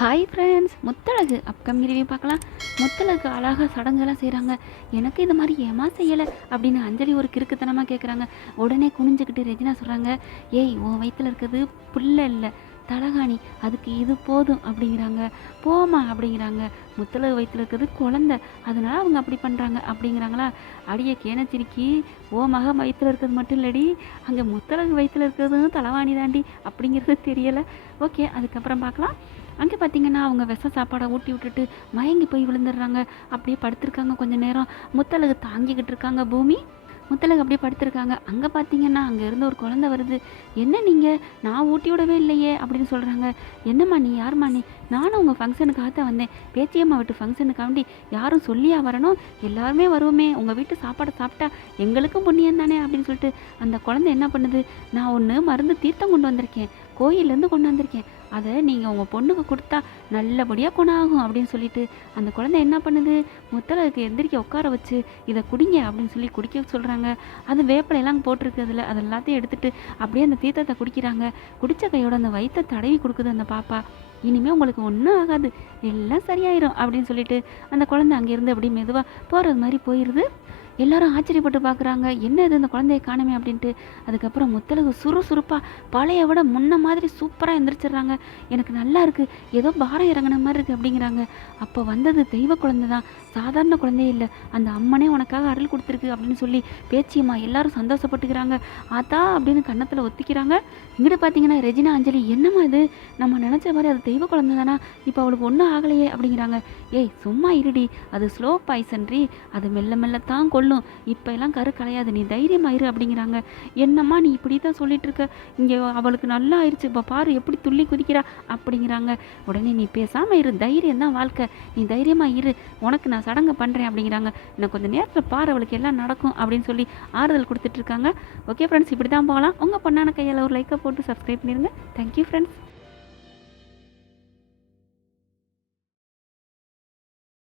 Hi friends Muthazhagu. Upcoming review பார்க்கலாம். முத்தழகு அழகாக சடங்கெல்லாம் செய்கிறாங்க எனக்கு இந்த மாதிரி ஏமா செய்யலை? அப்படின்னு அஞ்சலி ஒரு கிறுக்குத்தனமாக கேட்குறாங்க உடனே குனிஞ்சுக்கிட்டு ரெஜினா சொல்கிறாங்க ஏய் உன் வயிற்றில் இருக்கிறது புல்ல இல்லை. தலகாணி அதுக்கு இது போதும் அப்படிங்கிறாங்க. போமா அப்படிங்கிறாங்க. முத்தலகு வயிற்றுல இருக்கிறது குழந்த. அதனால அவங்க அப்படி பண்ணுறாங்க அப்படிங்கிறாங்களா? அடியை கேனச்சிரிக்கி ஓ மக வயிற்றுல இருக்கிறது மட்டும் இல்லடி. அங்கே முத்தலகு வயிற்றுல இருக்கிறதும் தலவாணி தாண்டி அப்படிங்கிறது தெரியலை. ஓகே அதுக்கப்புறம் பார்க்கலாம். அங்கே பார்த்தீங்கன்னா அவங்க விஷ சாப்பாடை ஊட்டி விட்டுட்டு மயங்கி போய் விழுந்துடுறாங்க. அப்படியே படுத்திருக்காங்க கொஞ்சம் நேரம். முத்தலகு தாங்கிக்கிட்டு இருக்காங்க பூமி. முத்தலகு அப்படியே படுத்திருக்காங்க. அங்கே பார்த்தீங்கன்னா அங்கே இருந்து ஒரு குழந்தை வருது. என்ன நீங்கள் நான் ஊட்டி விடவே இல்லையே அப்படின்னு சொல்கிறாங்க என்னம்மா நீ? யாரும்மா நீ? நானும் உங்கள் ஃபங்க்ஷனுக்காக தான் வந்தேன். பேச்சியம்மா வீட்டு ஃபங்க்ஷனுக்காண்டி யாரும் சொல்லியா வரணும்? எல்லாருமே வருவோமே. உங்கள் வீட்டு சாப்பாடை சாப்பிட்டா எங்களுக்கும் புண்ணியம் தானே அப்படின்னு சொல்லிட்டு அந்த குழந்தை என்ன பண்ணுது? நான் ஒன்று மருந்து தீர்த்தம் கொண்டு வந்திருக்கேன். கோயிலேருந்து கொண்டு வந்திருக்கேன். அதை நீங்கள் உங்கள் பொண்ணுக்கு கொடுத்தா நல்லபடியாக குணம் ஆகும் அப்படின்னு சொல்லிட்டு அந்த குழந்தை என்ன பண்ணுது? முத்தலகுக்கு எந்திரிக்க உட்கார வச்சு இதை குடிங்க அப்படின்னு சொல்லி குடிக்க சொல்கிறாங்க அது வேப்பிலையெல்லாம் போட்டிருக்கு அதில். அது எல்லாத்தையும் எடுத்துகிட்டு அப்படியே அந்த தீர்த்தத்தை குடிக்கிறாங்க. குடித்த கையோட அந்த வயிற்றை தடவி கொடுக்குது அந்த பாப்பா. இனிமேல் உங்களுக்கு ஒன்றும் ஆகாது. எல்லாம் சரியாயிரும் அப்படின்னு சொல்லிட்டு அந்த குழந்தை அங்கேருந்து அப்படியே மெதுவாக போகிறது மாதிரி போயிடுது எல்லாரும் ஆச்சரியப்பட்டு பார்க்குறாங்க. என்ன இது இந்த குழந்தைய காணுமே அப்படின்ட்டு. அதுக்கப்புறம் முத்தலகு சுறுசுறுப்பாக பழைய விட முன்ன மாதிரி சூப்பராக எந்திரிச்சிடுறாங்க. எனக்கு நல்லா இருக்குது ஏதோ பாரம் இறங்கின மாதிரி இருக்குது அப்படிங்கிறாங்க. அப்போ வந்தது தெய்வ குழந்தை தான். சாதாரண குழந்தையே இல்லை. அந்த அம்மனே உனக்காக அருள் கொடுத்துருக்கு அப்படின்னு சொல்லி பேச்சியம்மா எல்லாரும் சந்தோஷப்பட்டுக்கிறாங்க. ஆத்தா அப்படின்னு கன்னத்தில் ஒத்திக்கிறாங்க. இங்கிட்ட பார்த்தீங்கன்னா ரெஜினா அஞ்சலி என்னம்மா இது? நம்ம நினச்ச மாதிரி அது தெய்வ குழந்தை தானா? இப்போ அவளுக்கு ஒன்றும் ஆகலையே அப்படிங்கிறாங்க. ஏய் சும்மா இருடி. அது ஸ்லோ பாய்சன்ரி அது மெல்ல மெல்லத்தான் கொல்லும் இப்போ எல்லாம் கரு கலையாது. நீ தைரியமாயிரு அப்படிங்கிறாங்க. என்னம்மா நீ இப்படி தான் சொல்லிட்டு இருக்க இங்கே அவளுக்கு நல்லா ஆயிடுச்சு இப்போ பாரு எப்படி துள்ளி குதிக்கிறா அப்படிங்கிறாங்க. உடனே நீ பேசாமல் இரு. தைரியம் தான் வாழ்க்கை. நீ தைரியமாக இரு. உனக்கு நான் சடங்கு பண்ணுறேன் அப்படிங்கிறாங்க. எனக்கு கொஞ்சம் நேரத்தில் பாரு அவளுக்கு எல்லாம் நடக்கும் அப்படின்னு சொல்லி ஆறுதல் கொடுத்துட்டு இருக்காங்க. ஓகே ஃப்ரெண்ட்ஸ் இப்படி தான் போகலாம். உங்கள் பொண்ணான கையால் ஒரு லைக்கை போட்டு சப்ஸ்கிரைப் பண்ணிடுங்க தேங்க்யூ ஃப்ரெண்ட்ஸ்